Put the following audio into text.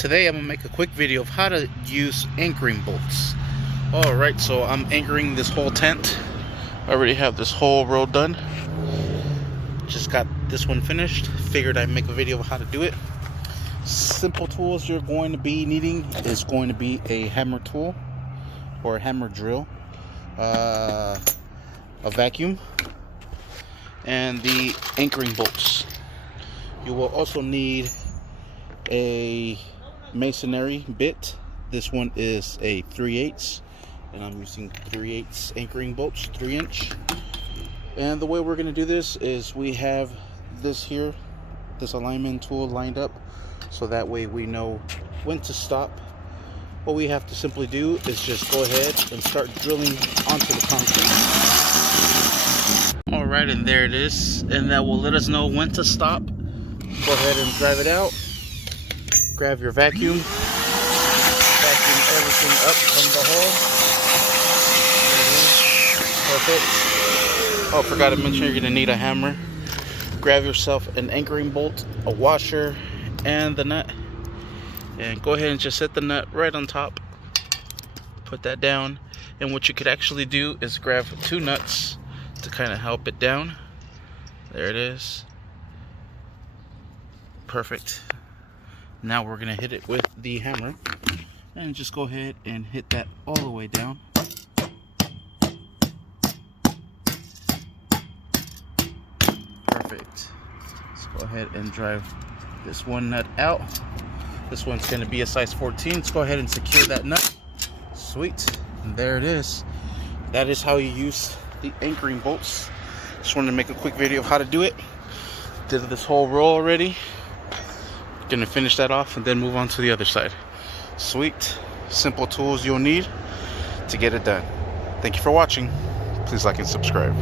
Today I'm gonna make a quick video of how to use anchoring bolts. Alright, so I'm anchoring this whole tent. I already have this whole row done. Just got this one finished. Figured I'd make a video of how to do it. Simple tools you're going to be needing is going to be a hammer tool or a hammer drill, a vacuum, and the anchoring bolts. You will also need a masonry bit. This one is a 3/8, and I'm using 3/8 anchoring bolts, 3-inch. And the way we're going to do this is we have this here, this alignment tool lined up, so that way we know when to stop. What we have to simply do is just go ahead and start drilling onto the concrete. Alright, and there it is, and that will let us know when to stop. Go ahead and drive it out. Grab your vacuum. Vacuum everything up from the hole. Perfect. Oh, forgot to mention you're going to need a hammer. Grab yourself an anchoring bolt, a washer, and the nut. And go ahead and just set the nut right on top. Put that down. And what you could actually do is grab 2 nuts to kind of help it down. There it is. Perfect. Now we're going to hit it with the hammer. And just go ahead and hit that all the way down. Perfect. Let's go ahead and drive this one nut out. This one's going to be a size 14. Let's go ahead and secure that nut. Sweet. And there it is. That is how you use the anchoring bolts. Just wanted to make a quick video of how to do it. Did this whole row already. Gonna finish that off and then move on to the other side. Sweet. Simple tools you'll need to get it done. Thank you for watching. Please like and subscribe.